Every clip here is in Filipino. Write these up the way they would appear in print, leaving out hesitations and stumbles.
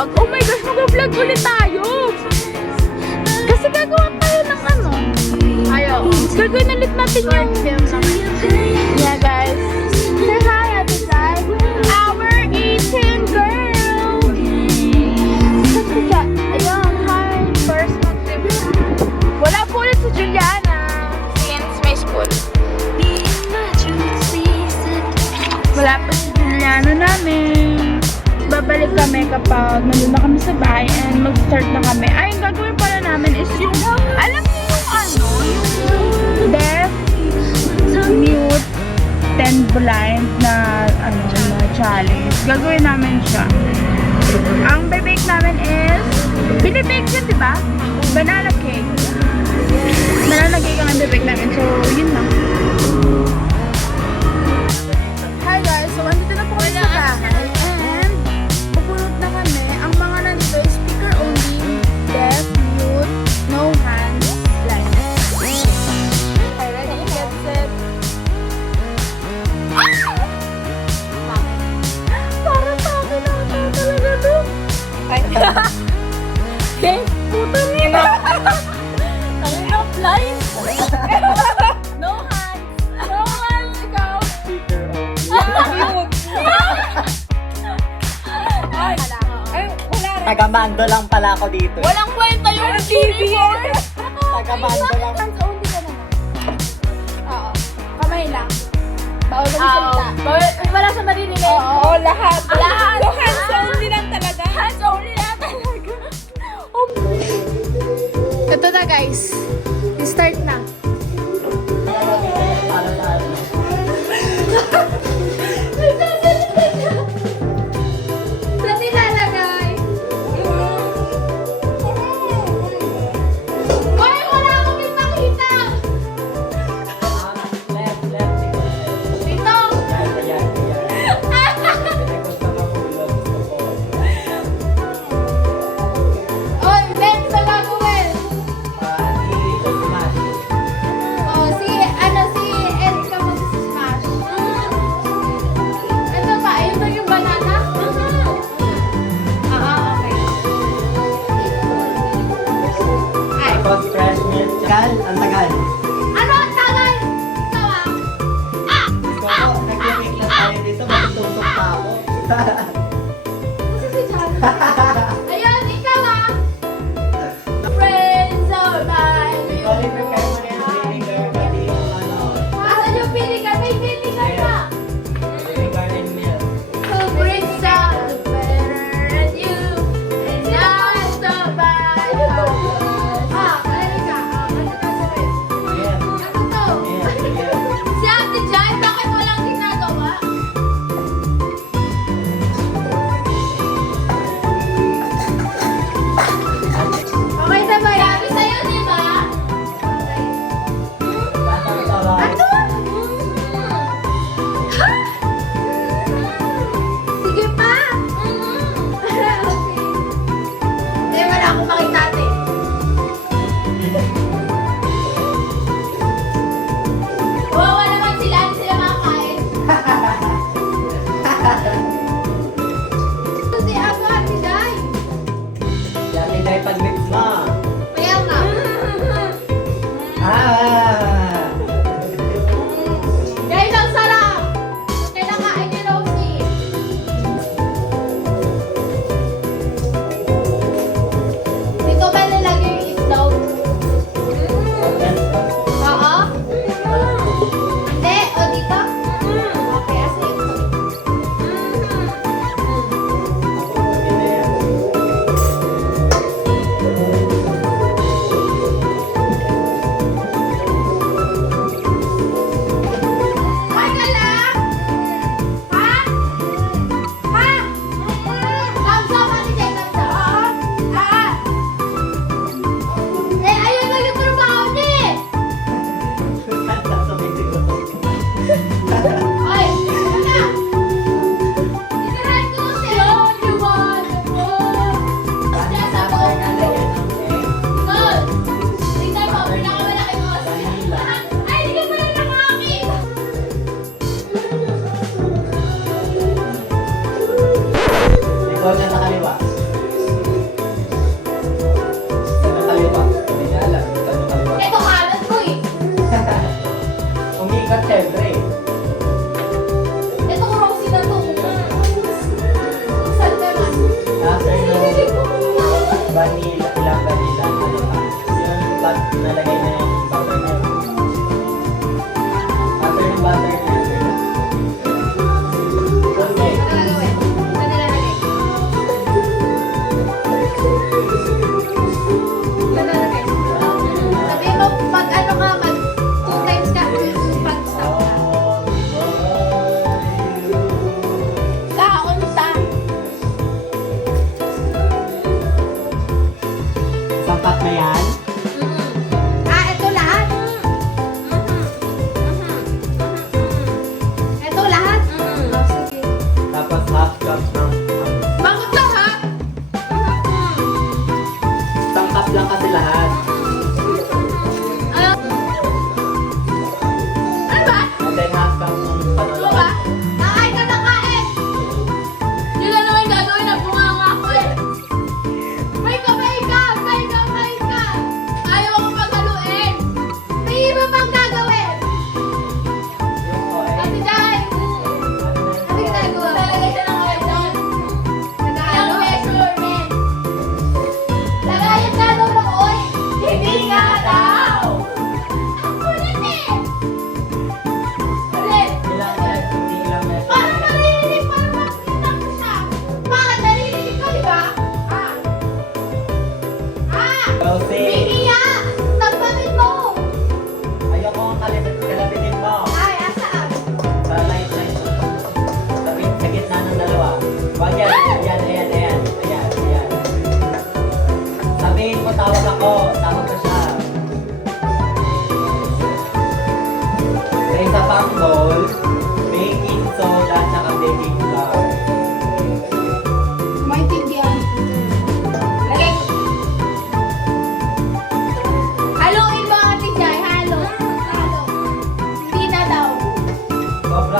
vlog. Oh my gosh, mag-vlog ulit tayo. Kasi gagawa tayo ng ano. Ayaw. Gagawin ulit natin yung film naman. Yeah, guys. Say hi, Ate Zai. Our 18 girl. Ayun, hi. First mag-trip. Wala po ulit si Juliana. Since may school. Wala pa si Juliana namin. Babalik kami kapag nandun na kami sa bahay and mag-start na kami. Ay, yung gagawin pala namin is yung, alam niyo yung ano, yung deaf, mute, 10 blind na, ano, na challenge. Gagawin namin siya. Ang bibake namin is, binibake yun, diba? Banana cake. Banana cake ang bibake namin. So, yun lang. Hi guys, so andito na po kami sa bahay and pupunod na kami. Ang mga nandito is speaker only, deaf, mute, no hands, blind. Okay, ready, get set. Para sa akin ata talaga to. Ay, puto nila. Ang ina, blind. No hands. No hands, ikaw. Taga-mando lang pala ako dito. Walang kwenta yung TV. Taga-mando lang. Hands only ka naman. Oo. Kamay lang. Bawal kami salita. Wala sa marinig. Oo, lahat. Lahat. So, hands only lang talaga. Hands only lang talaga. Ito na guys. Start na. Saan nilalagay? Hoy, wala akong ipakita! Dito! Oy, Ben, sa gagawin!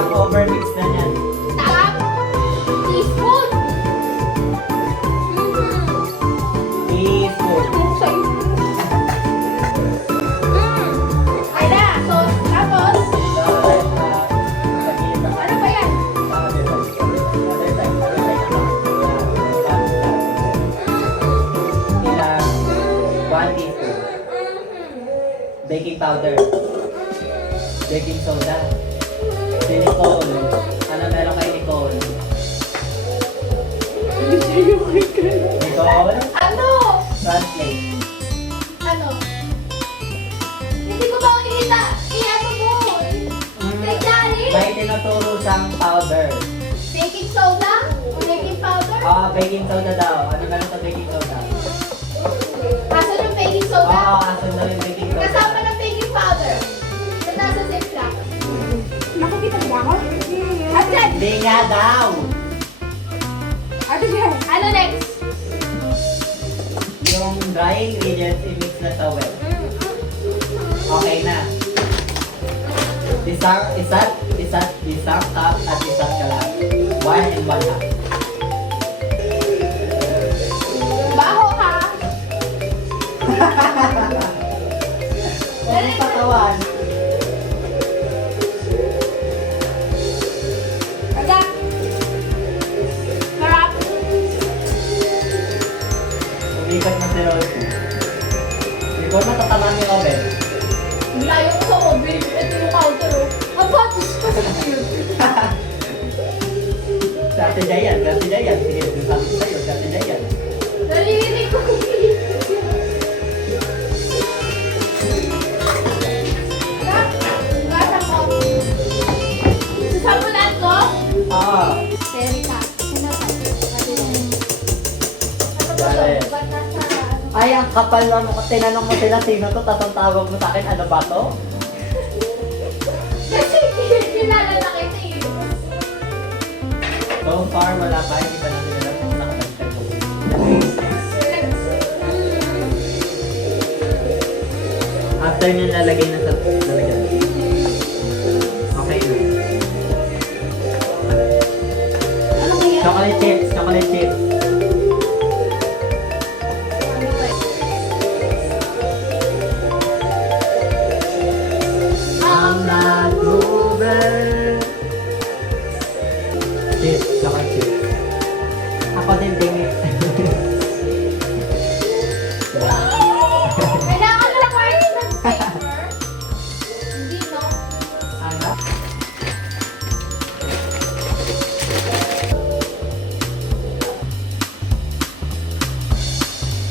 Parang overmix na yan. Sarap. Teaspoon. Teaspoon. Ay na. So, tapos, ano ba yan? Ilang 1 teaspoon. Baking powder. Baking soda. Silicone. Ano meron kay Nicole? Nicole? Ano? Translate. Ano? Hindi ko ba makikita? Ano mo? Kay Daddy? May tinuturo siyang powder. Baking soda? Baking powder? Baking soda daw. Ano meron sa baking soda? Asan yung baking soda? Asan na yung baking soda? Kasama ng baking powder. Sa nasa ziplock. Nakakita ba ako? At yan! Hindi nga daw. Ate Jen. Ano next? Yung dry ingredients, i-mix na sa wet. Okay na. Isang cup at isang kalat. 1 and 1 half. Baho ka! Huwag mong patawan. Agad! Sarap! Umikat na si Rosie. Hindi ko matatamaan yung oven. Layo ko sa oven. Ito yung counter oh. Aba, Diyos ko sa Sa Ate Jayan. Sige, sabi ko sa'yo, sa Ate Jayan. Nalilinig ko. Gasa ko. Sasabunan ko? Oo. Terika. Ano ba? Dali. Ba't nasa ano? Ay, ang kapal na mo. Tinanong mo sila sino to, tapos ang tawag mo sa akin, ano ba to? Kasi kilala na kita eh. So far, wala pa. Hindi pa natin alam kung nakabalikan mo. After nyo nalagay na sa lalagyan. Okay na. Ano kaya? Chocolate chips. I'm not moving. Chocolate chips. Ako din tingin. Kailangan na lang kayo ng paper. Hindi, no? Ano?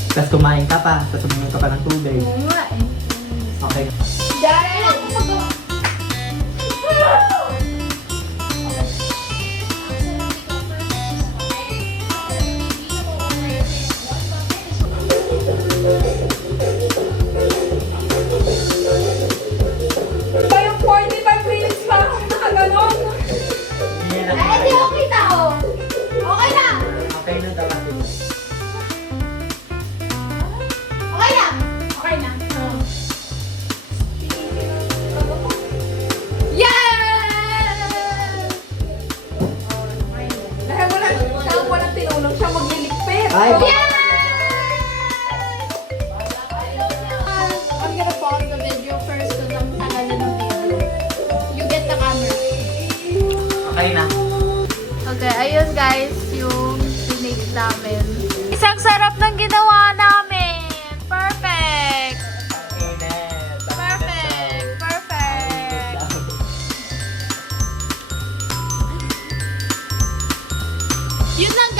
Tapos kumain ka pa, tapos uminom ka pa ng tubig. Oo nga eh. Okay. Dahil ako pag- Ba yung 45 minutes pa ako nakaganon? Hindi na Ay, di okay tao. Okay na. Okay na daw natin. Okay na. Okay na. Yes! Dahil walang tinulong siya magliligpit. Ay, Yes! I'm gonna pause the video first so nang tagal na ng video. You get the camera. okay na. Okay, ayun guys, yung pinake namin. Isang sarap ng ginawa namin! Perfect! Perfect! Yun lang